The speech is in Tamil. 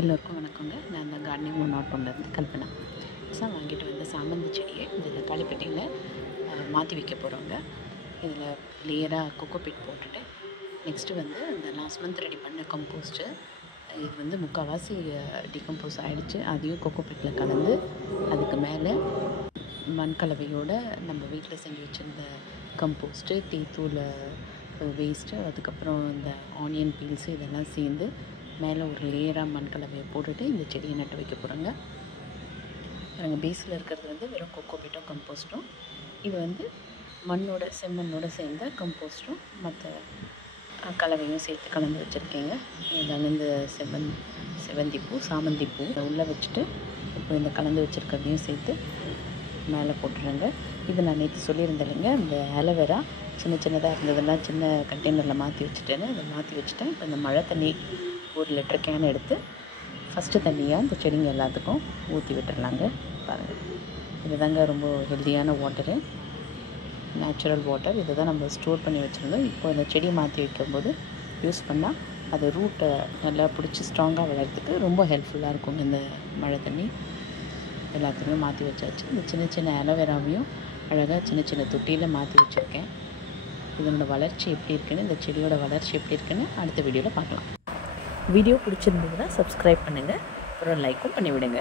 எல்லோருக்கும் வணக்கங்க. நான் இந்த கார்டனிங் 101லேருந்து கல்பனா. புதுசாக வாங்கிட்டு வந்த சாமந்தி செடியை இந்த தக்காளி பெட்டியில் மாற்றி வைக்க போகிறோங்க. இதில் லேயராக கொக்கோபீட் போட்டுட்டு நெக்ஸ்ட்டு வந்து இந்த லாஸ்ட் மந்த் ரெடி பண்ண கம்போஸ்ட்டு இது வந்து முக்கால்வாசி டிகம்போஸ் ஆகிடுச்சு. அதையும் கொக்கோபீட்டில் கலந்து அதுக்கு மேலே மண் கலவையோடு நம்ம வீட்டில் செஞ்சு வச்சுருந்த கம்போஸ்ட்டு, டீத்தூள் வேஸ்ட்டு, அதுக்கப்புறம் இந்த ஆனியன் பீல்ஸு இதெல்லாம் சேர்ந்து மேலே ஒரு லேயராக மண் கலவையை போட்டுட்டு இந்த செடியை நட்டு வைக்க போகிறோங்க. பாருங்கள், பேஸில் இருக்கிறது வந்து வெறும் கொக்கோபீட்டும் கம்போஸ்ட்டும், இது வந்து மண்ணோட செம்மண்ணோட சேர்ந்த கம்போஸ்ட்டும் மற்ற கலவையும் சேர்த்து கலந்து வச்சுருக்கேங்க. இதாங்க இந்த செவந்திப்பூ, சாமந்திப்பூ உள்ளே வச்சுட்டு இப்போ இந்த கலந்து வச்சுருக்கிறதையும் சேர்த்து மேலே போட்டுருங்க. இது நான் நேற்று சொல்லியிருந்தேன் இல்லைங்க, இந்த ஆலோவேரா சின்ன சின்னதாக இருந்ததெல்லாம் சின்ன கண்டெய்னரில் மாற்றி வச்சுட்டேன்னு அதை மாற்றி வச்சுட்டேன். இப்போ இந்த மழை தண்ணி 1 லிட்டர் கேன் எடுத்து ஃபஸ்ட்டு தண்ணியாக இந்த செடிங்க எல்லாத்துக்கும் ஊற்றி விட்டுறலாங்க. பாருங்கள், இது தாங்க ரொம்ப ஹெல்த்தியான வாட்டரு, நேச்சுரல் வாட்டர். இதை தான் நம்ம ஸ்டோர் பண்ணி வச்சுருந்தோம். இப்போ இந்த செடியை மாற்றி வைக்கும்போது யூஸ் பண்ணால் அது ரூட்டை நல்லா பிடிச்சி ஸ்ட்ராங்காக வளர்கிறதுக்கு ரொம்ப ஹெல்ப்ஃபுல்லாக இருக்கும். இந்த மழை தண்ணி எல்லாத்தையுமே மாற்றி வச்சாச்சு. இந்த சின்ன சின்ன ஆலோவேராவையும் அழகாக சின்ன சின்ன தொட்டியில் மாற்றி வச்சுருக்கேன். இதனோட வளர்ச்சி எப்படி இருக்குன்னு, இந்த செடியோட வளர்ச்சி எப்படி இருக்குன்னு அடுத்த வீடியோவில் பார்க்கலாம். வீடியோ பிடிச்சிருந்ததுன்னா சப்ஸ்கிரைப் பண்ணுங்கள், அப்புறம் லைக்கும் பண்ணிவிடுங்க.